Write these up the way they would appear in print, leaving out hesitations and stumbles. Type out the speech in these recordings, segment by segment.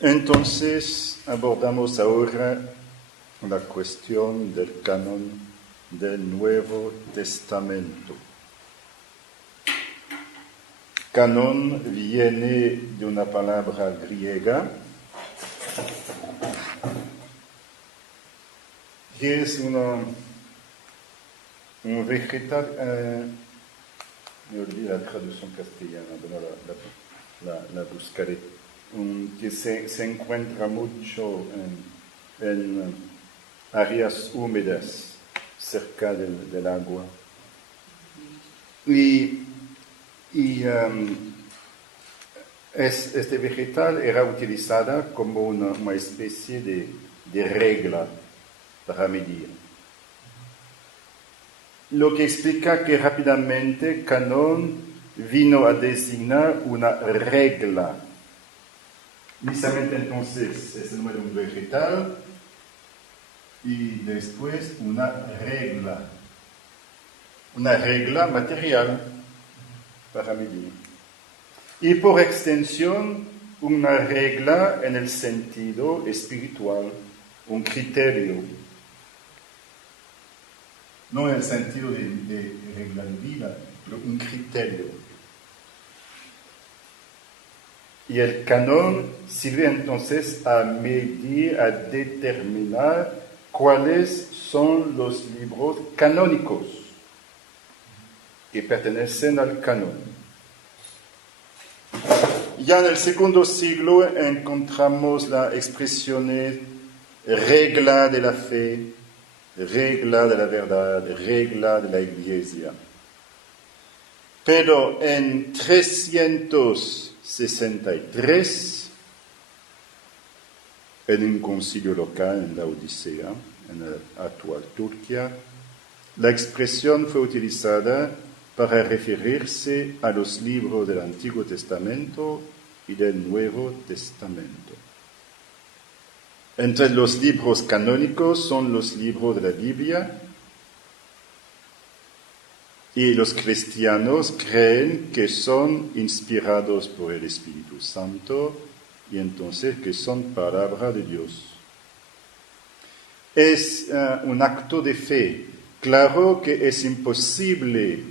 Entonces abordamos ahora la cuestión del canon del Nuevo Testamento. Canon viene de una palabra griega que es un vegetal, me olvidé la traducción castellana, pero la buscaré, que se encuentra mucho en áreas húmedas cerca del agua. Este vegetal era utilizada como una especie de regla para medir. Lo que explica que rápidamente canon vino a designar una regla. Inicialmente entonces es el nombre de un vegetal y después una regla material para medir. Y por extensión, una regla en el sentido espiritual, un criterio. No en el sentido de regla de vida, pero un criterio. Y el canon sirve entonces a medir, a determinar cuáles son los libros canónicos que pertenecen al canon. Ya en el segundo siglo encontramos la expresión regla de la fe, regla de la verdad, regla de la Iglesia. Pero en 363, en un concilio local en la Odisea, en la actual Turquía, la expresión fue utilizada para referirse a los libros del Antiguo Testamento y del Nuevo Testamento. Entre los libros canónicos son los libros de la Biblia, y los cristianos creen que son inspirados por el Espíritu Santo y entonces que son palabra de Dios. Es un acto de fe. Claro que es imposible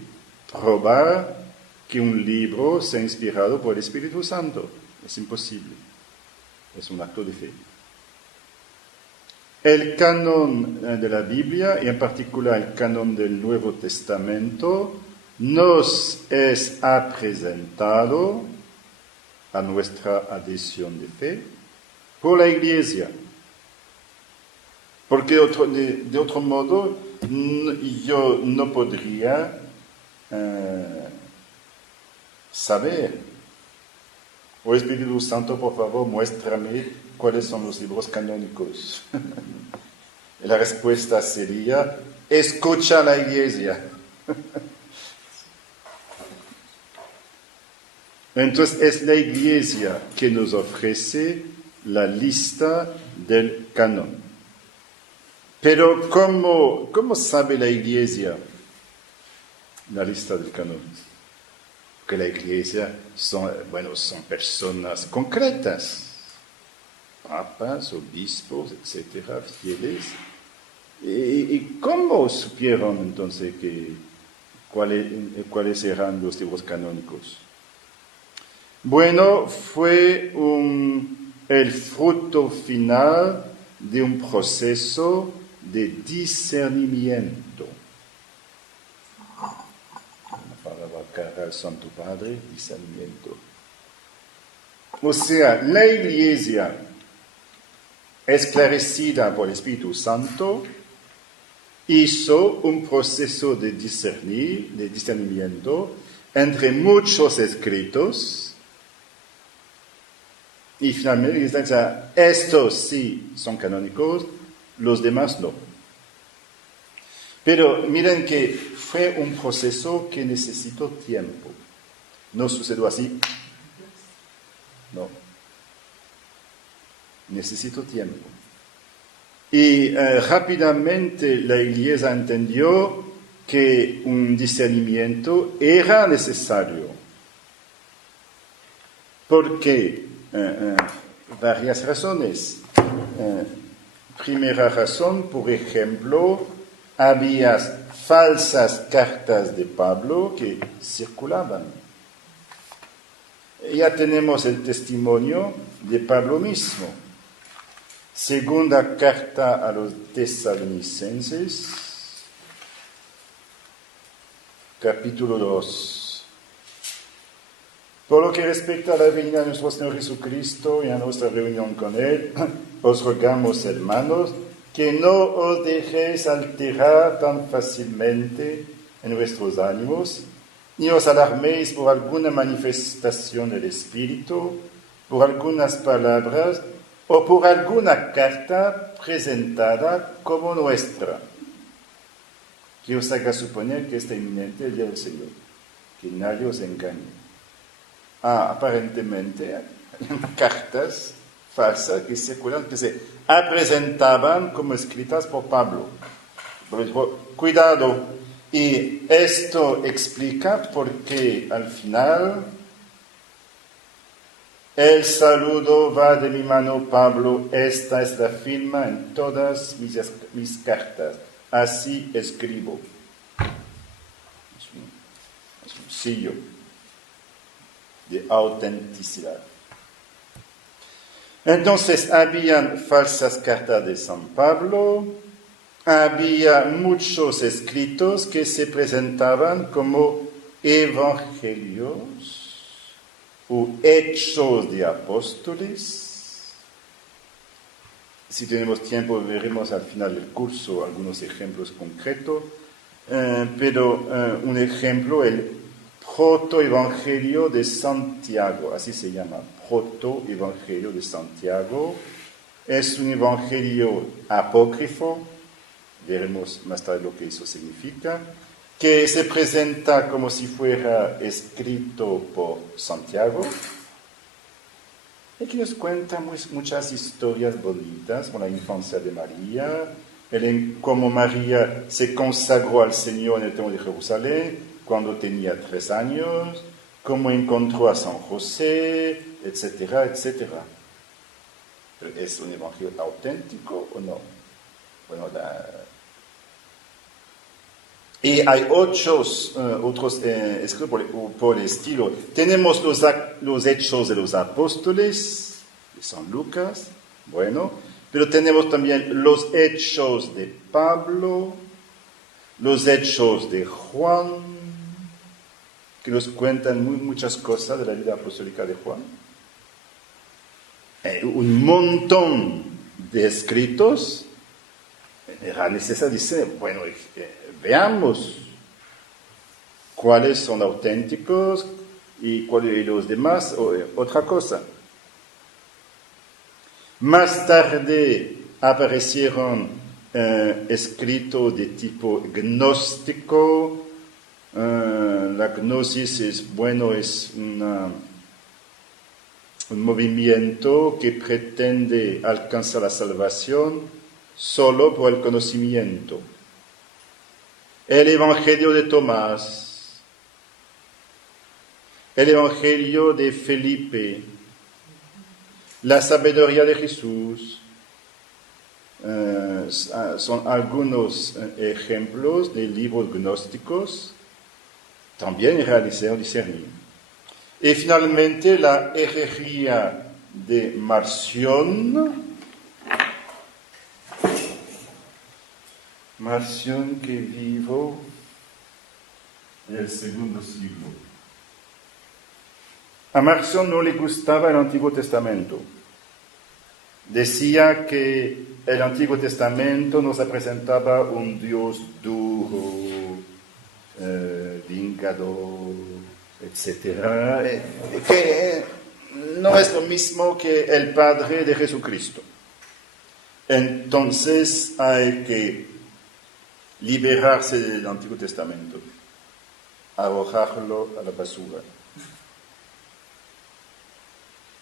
probar que un libro sea inspirado por el Espíritu Santo. Es imposible. Es un acto de fe. El canon de la Biblia, y en particular el canon del Nuevo Testamento, nos es presentado a nuestra adhesión de fe por la Iglesia. Porque de otro modo yo no podría saber. Oh Espíritu Santo, por favor, muéstrame cuáles son los libros canónicos. Y la respuesta sería, escucha a la Iglesia. Entonces es la Iglesia que nos ofrece la lista del canon. Pero ¿cómo sabe la Iglesia la lista del canon? Que la Iglesia son personas concretas, papas, obispos, etcétera, fieles. ¿Y cómo supieron entonces cuáles eran los libros canónicos? Bueno, fue el fruto final de un proceso de discernimiento. Cara al Santo Padre, discernimiento. O sea, la Iglesia, esclarecida por el Espíritu Santo, hizo un proceso de discernimiento entre muchos escritos y finalmente la Iglesia, estos sí son canónicos, los demás no. Pero miren que fue un proceso que necesitó tiempo. No sucedió así. No. Necesitó tiempo. Y rápidamente la Iglesia entendió que un discernimiento era necesario. Porque varias razones. Primera razón, por ejemplo, había falsas cartas de Pablo que circulaban. Ya tenemos el testimonio de Pablo mismo. Segunda carta a los tesalonicenses, capítulo 2. Por lo que respecta a la venida de nuestro Señor Jesucristo y a nuestra reunión con Él, os rogamos, hermanos, que no os dejéis alterar tan fácilmente en vuestros ánimos, ni os alarméis por alguna manifestación del Espíritu, por algunas palabras o por alguna carta presentada como nuestra, que os haga suponer que está inminente el día del Señor, que nadie os engañe. Aparentemente hay cartas falsas que circulan, que se presentaban como escritas por Pablo. Cuidado, y esto explica por qué al final el saludo va de mi mano, Pablo, esta es la firma en todas mis cartas, así escribo. Es un sello de autenticidad. Entonces, habían falsas cartas de San Pablo, había muchos escritos que se presentaban como evangelios o hechos de apóstoles. Si tenemos tiempo, veremos al final del curso algunos ejemplos concretos, pero un ejemplo, el Protoevangelio de Santiago, así se llama, Protoevangelio de Santiago. Es un evangelio apócrifo, veremos más tarde lo que eso significa, que se presenta como si fuera escrito por Santiago, y que nos cuenta muchas historias bonitas con la infancia de María, cómo María se consagró al Señor en el templo de Jerusalén, cuando tenía 3 años, cómo encontró a San José, etcétera, etcétera. ¿Pero es un evangelio auténtico o no? Bueno, y hay otros escritos por el estilo. Tenemos los hechos de los apóstoles, de San Lucas, bueno, pero tenemos también los hechos de Pablo, los hechos de Juan, que nos cuentan muchas cosas de la vida apostólica de Juan. Un montón de escritos. Era necesario decir, bueno, veamos cuáles son auténticos y cuáles los demás, otra cosa. Más tarde aparecieron escritos de tipo gnóstico. La gnosis es un movimiento que pretende alcanzar la salvación solo por el conocimiento. El Evangelio de Tomás, el Evangelio de Felipe, la sabiduría de Jesús, son algunos ejemplos de libros gnósticos, también realizaron discernir. Y finalmente la herejía de Marción. Marción que vivió en el segundo siglo. A Marción no le gustaba el Antiguo Testamento. Decía que el Antiguo Testamento nos presentaba un Dios duro, vingador, etc. Que no es lo mismo que el Padre de Jesucristo. Entonces hay que liberarse del Antiguo Testamento, arrojarlo a la basura.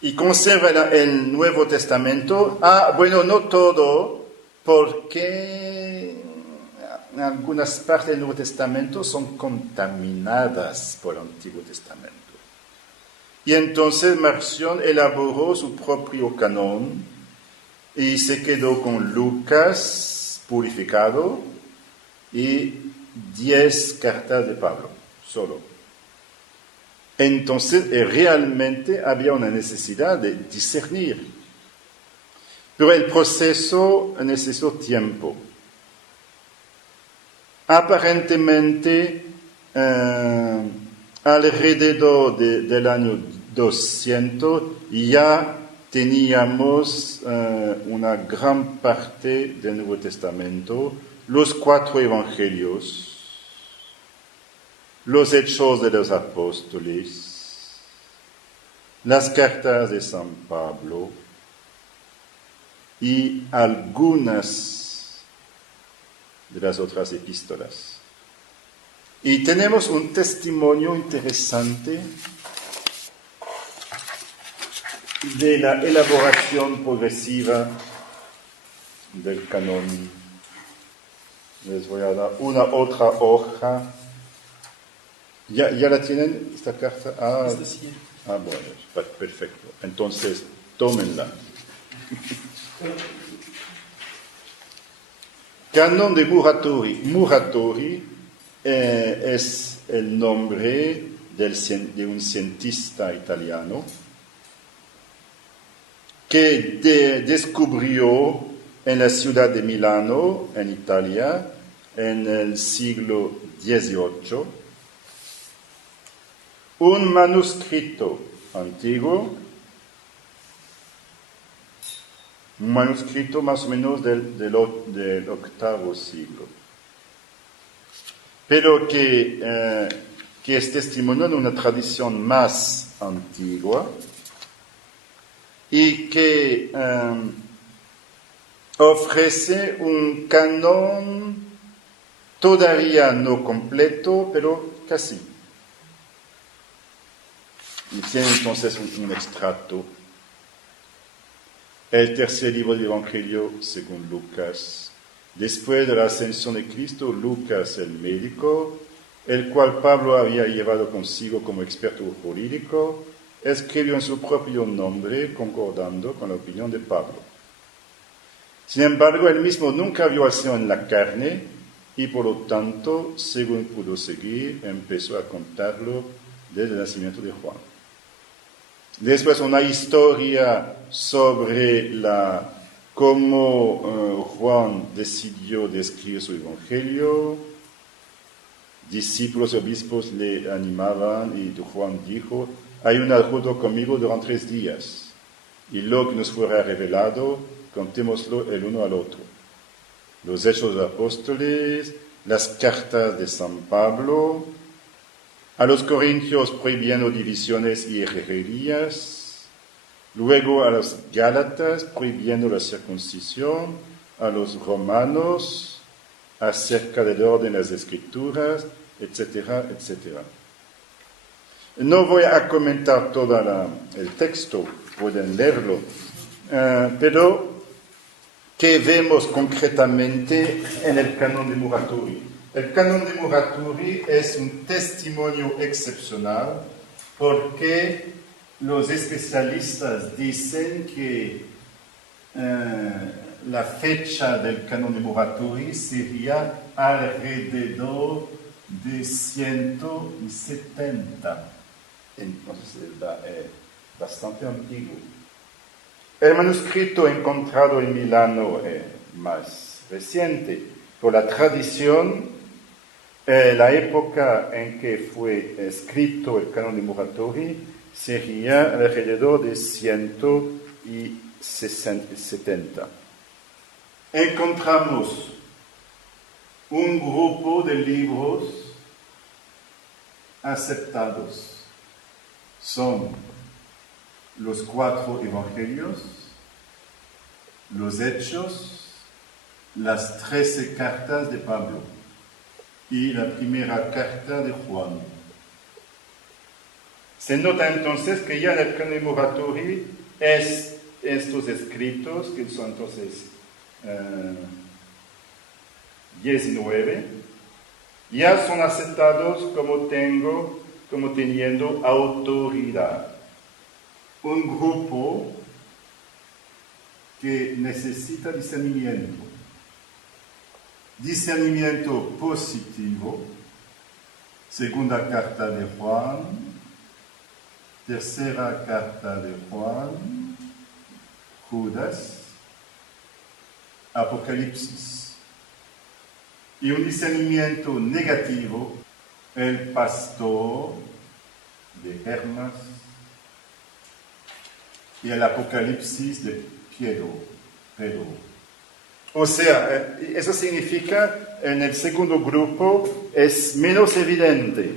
Y conserva el Nuevo Testamento. Bueno, no todo, porque algunas partes del Nuevo Testamento son contaminadas por el Antiguo Testamento. Y entonces Marción elaboró su propio canon y se quedó con Lucas purificado y 10 cartas de Pablo, solo. Entonces realmente había una necesidad de discernir. Pero el proceso necesitó tiempo. Aparentemente, alrededor del año 200 ya teníamos una gran parte del Nuevo Testamento, los 4 evangelios, los hechos de los apóstoles, las cartas de San Pablo y algunas de las otras epístolas. Y tenemos un testimonio interesante de la elaboración progresiva del canon. Les voy a dar una otra hoja. ¿Ya la tienen esta carta? Bueno, perfecto. Entonces, tómenla. Canon de Muratori. Muratori es el nombre de un cientista italiano que descubrió en la ciudad de Milano, en Italia, en el siglo XVIII, un manuscrito antiguo, un manuscrito más o menos del octavo siglo, pero que es testimonio de una tradición más antigua y que ofrece un canon todavía no completo, pero casi. Y tiene entonces un extracto. El tercer libro del Evangelio según Lucas. Después de la ascensión de Cristo, Lucas, el médico, el cual Pablo había llevado consigo como experto jurídico, escribió en su propio nombre, concordando con la opinión de Pablo. Sin embargo, él mismo nunca vio al Señor en la carne y por lo tanto, según pudo seguir, empezó a contarlo desde el nacimiento de Juan. Después una historia sobre cómo Juan decidió escribir su evangelio. Discípulos y obispos le animaban y Juan dijo: ayunad junto conmigo durante 3 días y lo que nos fuera revelado, contémoslo el uno al otro. Los hechos de los apóstoles, las cartas de San Pablo, a los corintios prohibiendo divisiones y herejías, luego a los gálatas prohibiendo la circuncisión, a los romanos acerca del orden de las escrituras, etcétera, etcétera. No voy a comentar todo el texto, pueden leerlo, pero ¿qué vemos concretamente en el canon de Muratori? El canon de Muratori es un testimonio excepcional porque los especialistas dicen que la fecha del canon de Muratori sería alrededor de 170. Entonces es bastante antiguo. El manuscrito encontrado en Milano es más reciente. Por la tradición, la época en que fue escrito el canon de Muratori sería alrededor de 170. Encontramos un grupo de libros aceptados. Son los 4 evangelios, los hechos, las 13 cartas de Pablo y la primera carta de Juan. Se nota entonces que ya en el canon de Muratori estos escritos, que son entonces 19, ya son aceptados como teniendo autoridad. un grupo que necesita discernimiento. Discernimiento positivo, segunda carta de Juan, tercera carta de Juan, Judas, Apocalipsis. Y un discernimiento negativo, el pastor de Hermas y el Apocalipsis de Pedro. O sea, eso significa, en el segundo grupo es menos evidente.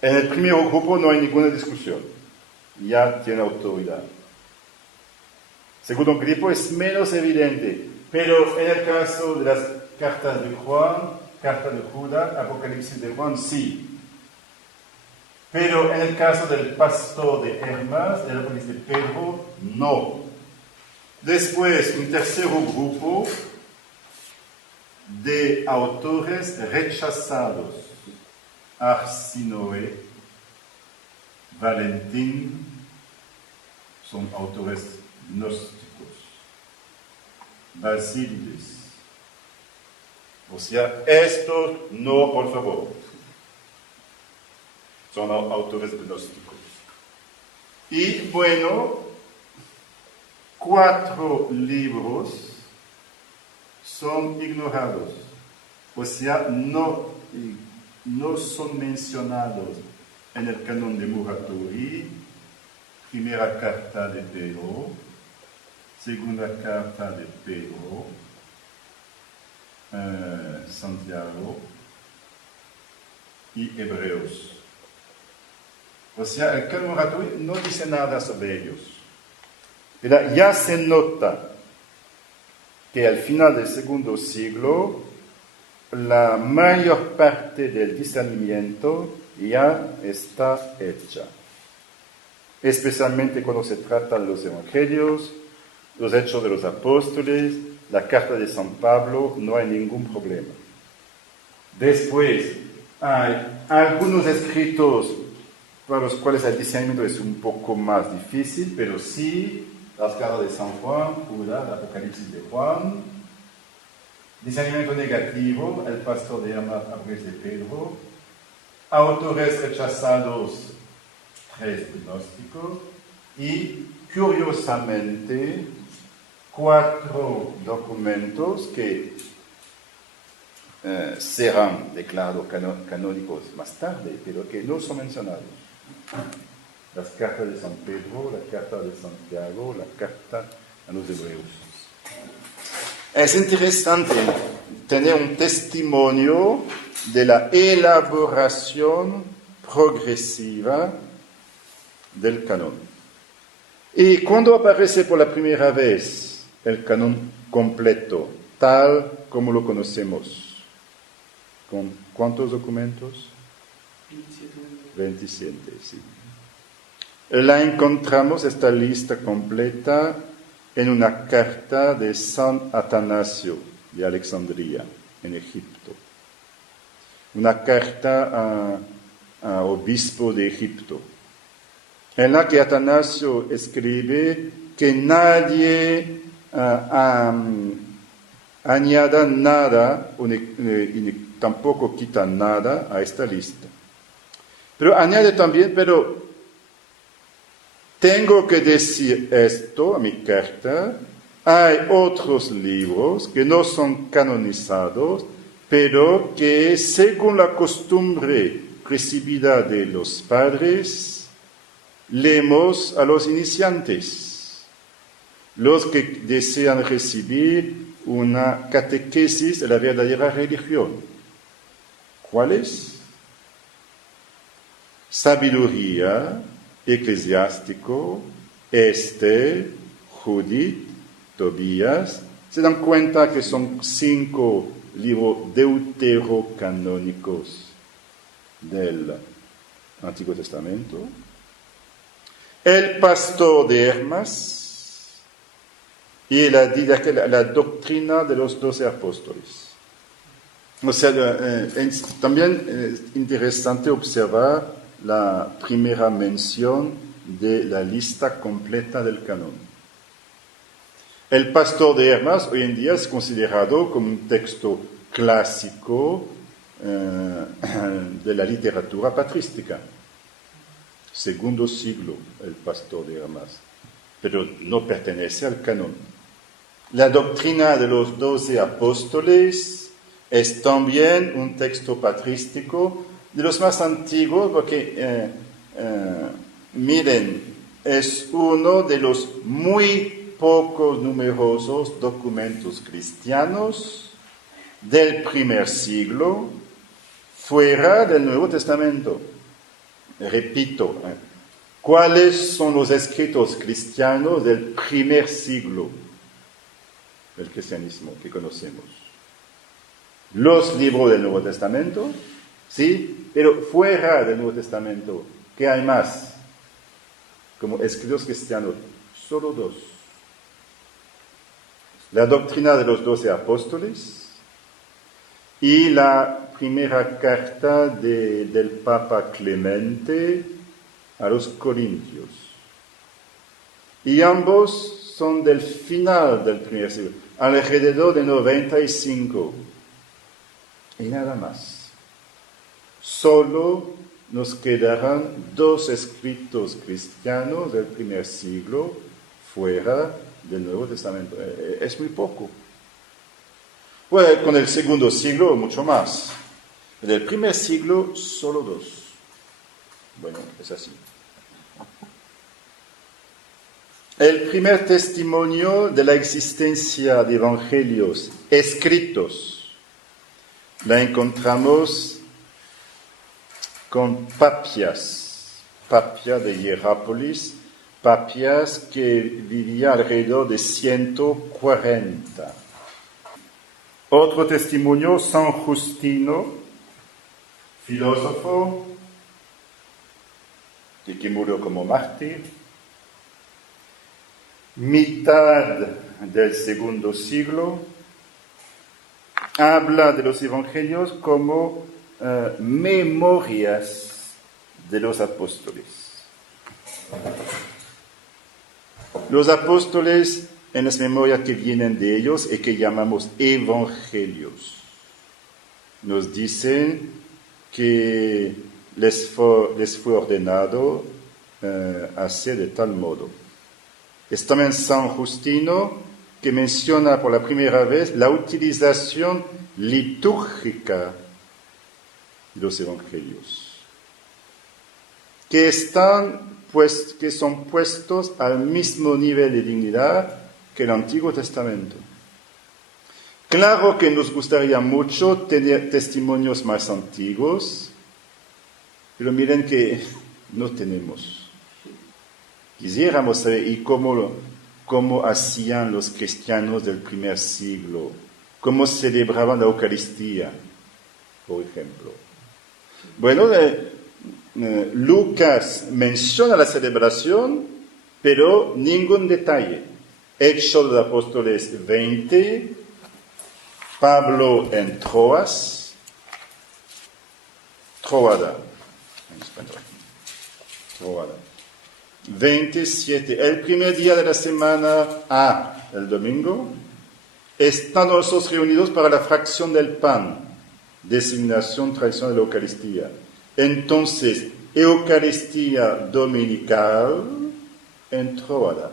En el primer grupo no hay ninguna discusión, ya tiene autoridad. Segundo grupo es menos evidente, pero en el caso de las cartas de Juan, carta de Judas, Apocalipsis de Juan, sí. Pero en el caso del pastor de Hermas, del Apocalipsis de Pedro, no. Después, un tercer grupo de autores rechazados. Arsinoe, Valentín, son autores gnósticos. Basílides. O sea, estos no, por favor. Son autores gnósticos. Y bueno, 4 libros son ignorados. O sea, no son mencionados en el canon de Muratori, primera carta de Pedro, segunda carta de Pedro, Santiago y Hebreos. O sea, el canon Muratori no dice nada sobre ellos. Pero ya se nota que al final del segundo siglo la mayor parte del discernimiento ya está hecha. Especialmente cuando se trata de los evangelios, los hechos de los apóstoles, la carta de San Pablo, no hay ningún problema. Después, hay algunos escritos para los cuales el discernimiento es un poco más difícil, pero sí, las cartas de San Juan, Judas, el Apocalipsis de Juan, discernimiento negativo, el pastor de Hermas, Apocalipsis de Pedro, autores rechazados, 3 gnósticos, y curiosamente 4 documentos que serán declarados canónicos más tarde, pero que no son mencionados. Las cartas de San Pedro, la carta de Santiago, la carta a los hebreos. Es interesante tener un testimonio de la elaboración progresiva del canon. Y cuando aparece por la primera vez el canon completo, tal como lo conocemos, ¿con cuántos documentos? 27, sí. La encontramos, esta lista completa, en una carta de San Atanasio de Alejandría, en Egipto. Una carta a obispo de Egipto, en la que Atanasio escribe que nadie añada nada y tampoco quita nada a esta lista. Pero añade también, pero tengo que decir esto a mi carta, hay otros libros que no son canonizados, pero que según la costumbre recibida de los padres, leemos a los iniciantes, los que desean recibir una catequesis de la verdadera religión. ¿Cuáles? Sabiduría, Eclesiástico, Esther, Judith, Tobías. Se dan cuenta que son 5 libros deuterocanónicos del Antiguo Testamento. El pastor de Hermas y la doctrina de los 12 apóstoles. O sea, también es interesante observar la primera mención de la lista completa del canon. El Pastor de Hermas hoy en día es considerado como un texto clásico de la literatura patrística. Segundo siglo, el Pastor de Hermas, pero no pertenece al canon. La doctrina de los 12 apóstoles es también un texto patrístico de los más antiguos, porque, miren, es uno de los muy pocos numerosos documentos cristianos del primer siglo fuera del Nuevo Testamento. Repito, ¿cuáles son los escritos cristianos del primer siglo del cristianismo que conocemos? Los libros del Nuevo Testamento, sí, pero fuera del Nuevo Testamento, ¿qué hay más? Como escritos cristianos, solo 2. La doctrina de los 12 apóstoles y la primera carta del Papa Clemente a los Corintios. Y ambos son del final del primer siglo, alrededor de 95. Y nada más. Solo nos quedarán 2 escritos cristianos del primer siglo fuera del Nuevo Testamento. Es muy poco. Bueno, con el segundo siglo mucho más. En el primer siglo solo 2. Bueno, es así. El primer testimonio de la existencia de evangelios escritos la encontramos con Papias, Papia de Hierápolis, Papias que vivía alrededor de 140. Otro testimonio, San Justino, filósofo, que murió como mártir, mitad del segundo siglo, habla de los evangelios como memorias de los apóstoles. Los apóstoles, en las memorias que vienen de ellos y que llamamos evangelios, nos dicen que les fue ordenado hacer de tal modo. Es también San Justino que menciona por la primera vez la utilización litúrgica de los evangelios, que son puestos al mismo nivel de dignidad que el Antiguo Testamento. Claro que nos gustaría mucho tener testimonios más antiguos, pero miren que no tenemos. Quisiéramos saber y cómo hacían los cristianos del primer siglo, cómo celebraban la Eucaristía, por ejemplo. Bueno, Lucas menciona la celebración, pero ningún detalle. Hechos de los Apóstoles 20, Pablo en Troas, Troada, en español, Troada. 27, el primer día de la semana el domingo, estando nosotros reunidos para la fracción del pan, designación tradicional de la Eucaristía. Entonces, Eucaristía dominical en Troada.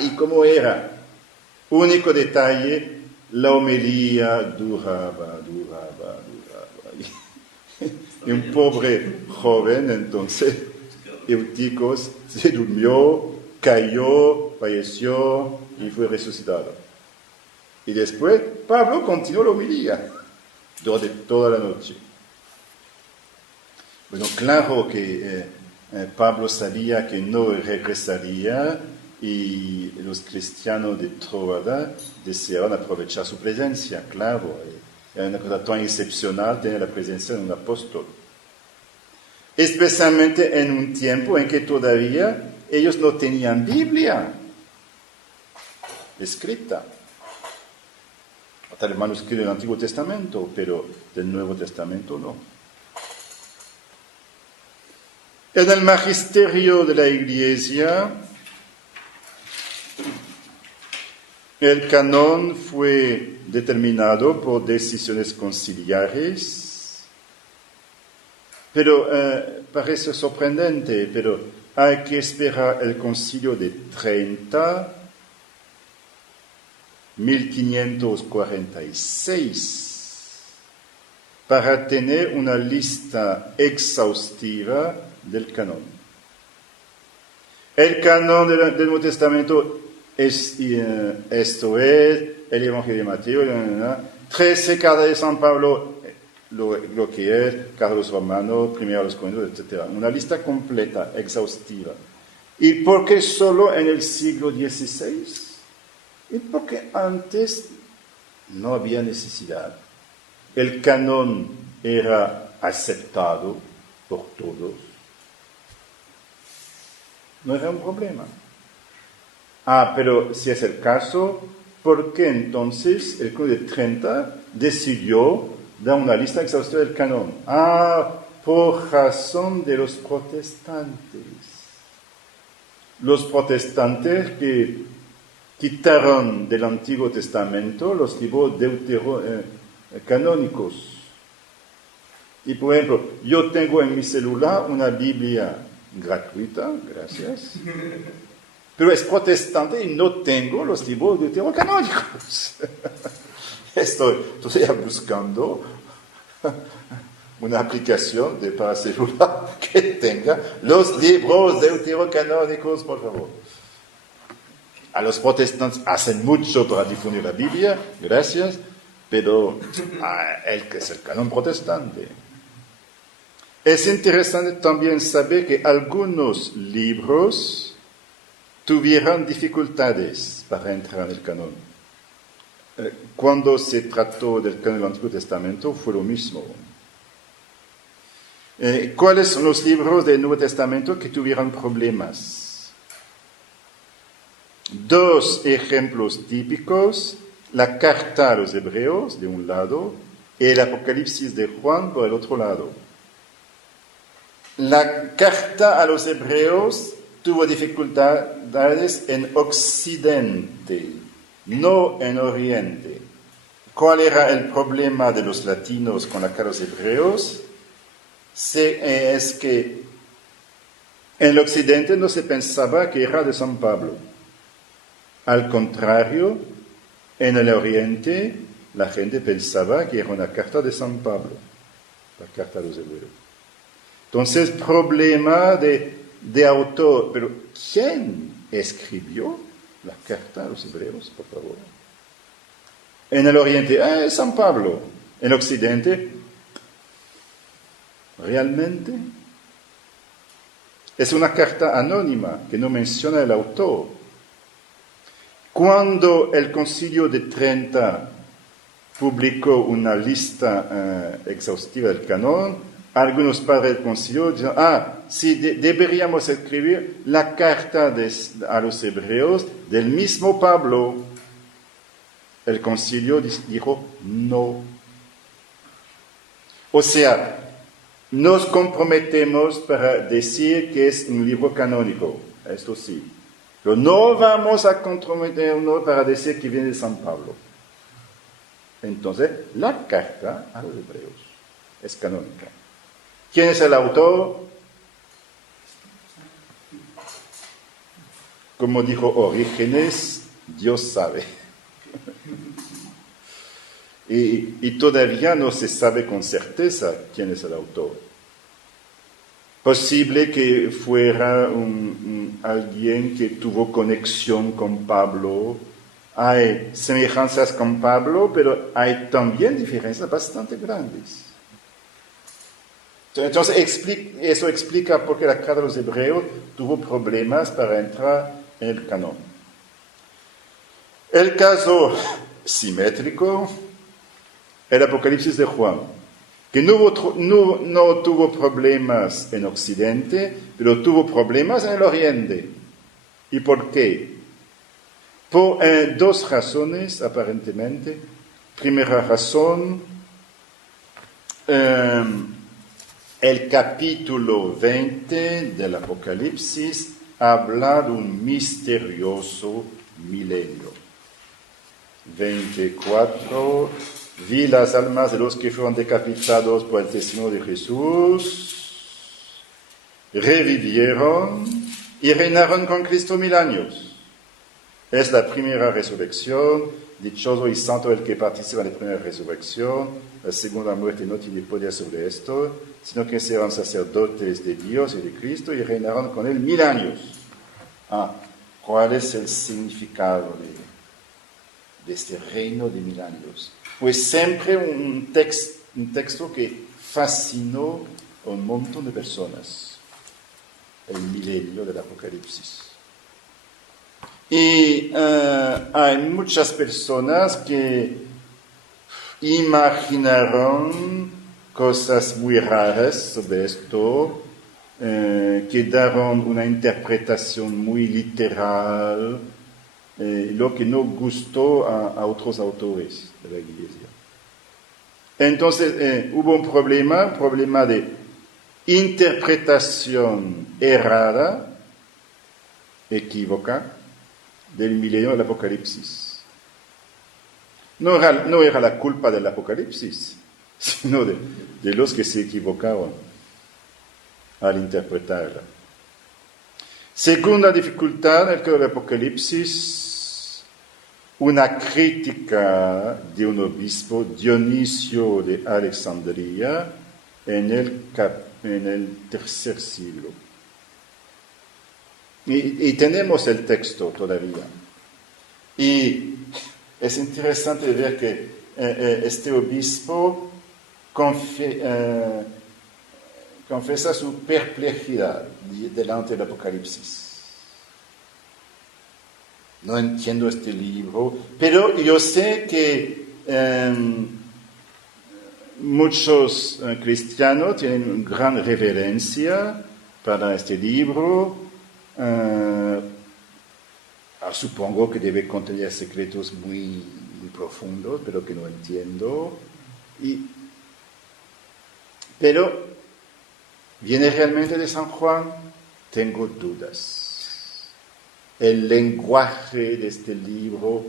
¿Y cómo era? Único detalle, la homilía duraba. Y un pobre joven, entonces, Eutícos, se durmió, cayó, falleció y fue resucitado. Y después Pablo continuó la homilía durante toda la noche. Bueno, claro que Pablo sabía que no regresaría y los cristianos de Troada deseaban aprovechar su presencia, claro. Era una cosa tan excepcional tener la presencia de un apóstol. Especialmente en un tiempo en que todavía ellos no tenían Biblia escrita. Hasta el manuscrito del Antiguo Testamento, pero del Nuevo Testamento no. En el magisterio de la Iglesia, el canon fue determinado por decisiones conciliares, pero parece sorprendente, pero hay que esperar el concilio de Trento, 1546, para tener una lista exhaustiva del canon. El canon del Nuevo Testamento esto es el Evangelio de Mateo, 13 cartas de San Pablo, lo que es, cartas a los romanos, primero a los corintios, etc. Una lista completa, exhaustiva. ¿Y por qué solo en el siglo XVI? Y porque antes no había necesidad. El canon era aceptado por todos. No era un problema. Pero si es el caso, ¿por qué entonces el Concilio de Trento decidió dar una lista exhaustiva del canon? Por razón de los protestantes. Los protestantes que quitaron del Antiguo Testamento los libros canónicos. Y por ejemplo, yo tengo en mi celular una Biblia gratuita, gracias. Pero es protestante y no tengo los libros deuterocanónicos. Estoy buscando una aplicación para celular que tenga los libros deuterocanónicos, por favor. A los protestantes hacen mucho para difundir la Biblia, gracias, pero el que es el canon protestante. Es interesante también saber que algunos libros tuvieron dificultades para entrar en el canon. Cuando se trató del canon del Antiguo Testamento fue lo mismo. ¿Cuáles son los libros del Nuevo Testamento que tuvieron problemas? Dos ejemplos típicos, la carta a los Hebreos de un lado y el Apocalipsis de Juan por el otro lado. La carta a los Hebreos tuvo dificultades en Occidente, no en Oriente. ¿Cuál era el problema de los latinos con la carta a los Hebreos? Es que en el Occidente no se pensaba que era de San Pablo. Al contrario, en el Oriente la gente pensaba que era una carta de San Pablo, la carta a los Hebreos. Entonces, problema de autor, pero ¿quién escribió la carta a los Hebreos, por favor? En el Oriente, San Pablo. En Occidente, ¿realmente? Es una carta anónima que no menciona el autor. Cuando el Concilio de Trento publicó una lista exhaustiva del canon, algunos padres del concilio dicen, sí, deberíamos escribir la carta a los hebreos del mismo Pablo. El concilio dijo, no. O sea, nos comprometemos para decir que es un libro canónico, esto sí. Pero no vamos a comprometernos para decir que viene de San Pablo. Entonces, la carta a los hebreos es canónica. ¿Quién es el autor? Como dijo Orígenes, Dios sabe. Y todavía no se sabe con certeza quién es el autor. Posible que fuera alguien que tuvo conexión con Pablo. Hay semejanzas con Pablo, pero hay también diferencias bastante grandes. Entonces, eso explica por qué la carta de los Hebreos tuvo problemas para entrar en el canon. El caso simétrico, el Apocalipsis de Juan, que no tuvo problemas en Occidente, pero tuvo problemas en el Oriente. ¿Y por qué? Por dos razones, aparentemente. Primera razón, el capítulo 20 del Apocalipsis habla de un misterioso milenio. 24. Vi las almas de los que fueron decapitados por el testimonio de Jesús, revivieron y reinaron con Cristo 1000 años. Es la primera resurrección, dichoso y santo el que participa en la primera resurrección. La segunda muerte no tiene poder sobre esto, sino que serán sacerdotes de Dios y de Cristo y reinarán con él 1000 años. ¿Cuál es el significado de este reino de 1000 años? Pues siempre un texto que fascinó a un montón de personas, el milenio del Apocalipsis. Y hay muchas personas que imaginaron cosas muy raras sobre esto, que daron una interpretación muy literal, lo que no gustó a otros autores de la Iglesia. Entonces hubo un problema de interpretación errada, equívoca, del milenio del Apocalipsis. No era la culpa del Apocalipsis, sino de los que se equivocaron al interpretarla. Segunda dificultad del Apocalipsis, una crítica de un obispo, Dionisio de Alejandría, en el tercer siglo. Y tenemos el texto todavía. Y es interesante ver que este obispo confiesa su perplejidad delante del Apocalipsis. No entiendo este libro, pero yo sé que muchos cristianos tienen gran reverencia para este libro. Supongo que debe contener secretos muy, muy profundos, pero que no entiendo. Pero, ¿viene realmente de San Juan? Tengo dudas. El lenguaje de este libro,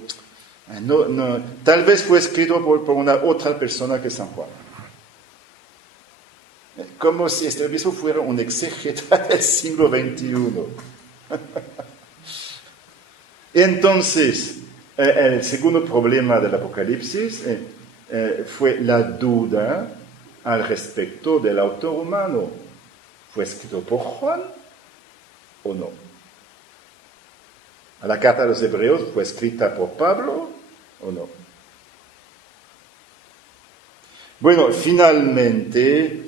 tal vez fue escrito por una otra persona que San Juan. Como si este obispo fuera un exégeta del siglo XXI. Entonces, el segundo problema del Apocalipsis fue la duda al respecto del autor humano. ¿Fue escrito por Juan o no? ¿La carta de los Hebreos fue escrita por Pablo o no? Bueno, finalmente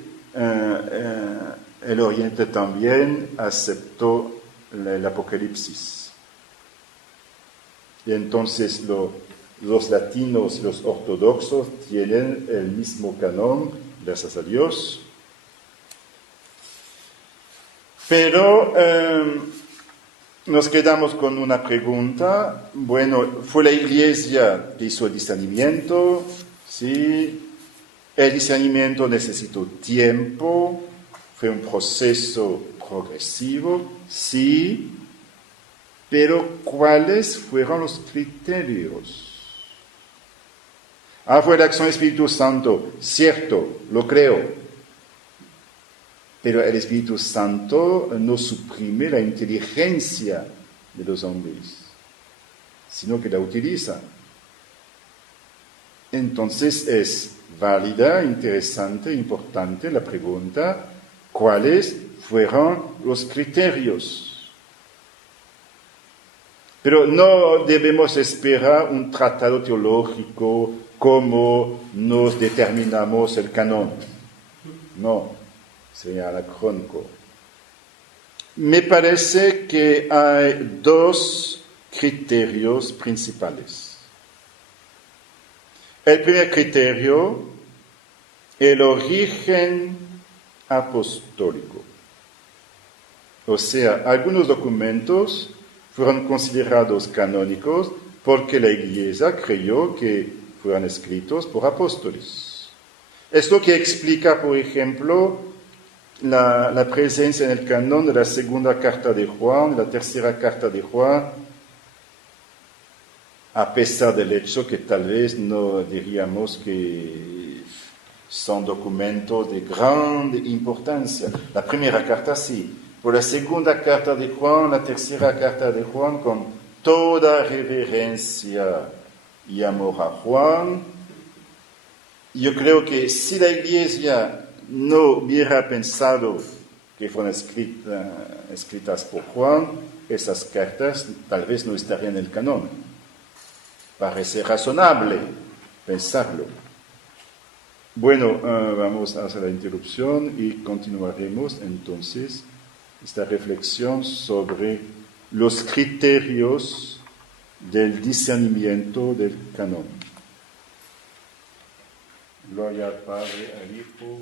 el Oriente también aceptó el Apocalipsis. Y entonces los latinos y los ortodoxos tienen el mismo canon, gracias a Dios. Pero nos quedamos con una pregunta. Bueno, ¿fue la Iglesia que hizo el discernimiento? Sí. El discernimiento necesitó tiempo, fue un proceso progresivo, sí. Pero ¿cuáles fueron los criterios? Fue la acción del Espíritu Santo, cierto, lo creo. Pero el Espíritu Santo no suprime la inteligencia de los hombres, sino que la utiliza. Entonces es válida, interesante, importante la pregunta, ¿cuáles fueron los criterios? Pero no debemos esperar un tratado teológico como nos determinamos el canon. No, sería anacrónico. Me parece que hay dos criterios principales. El primer criterio, el origen apostólico. O sea, algunos documentos fueron considerados canónicos porque la Iglesia creyó que fueron escritos por apóstoles. Esto que explica, por ejemplo, la presencia en el canon de la segunda carta de Juan, la tercera carta de Juan, a pesar del hecho que tal vez no diríamos que son documentos de grande importancia. La primera carta sí, por la segunda carta de Juan, la tercera carta de Juan, con toda reverencia y amor a Juan, yo creo que si la Iglesia no hubiera pensado que fueron escritas por Juan, esas cartas tal vez no estarían en el canon. Parece razonable pensarlo. Bueno, vamos a hacer la interrupción y continuaremos entonces esta reflexión sobre los criterios del discernimiento del canon. Gloria al Padre, al Hijo.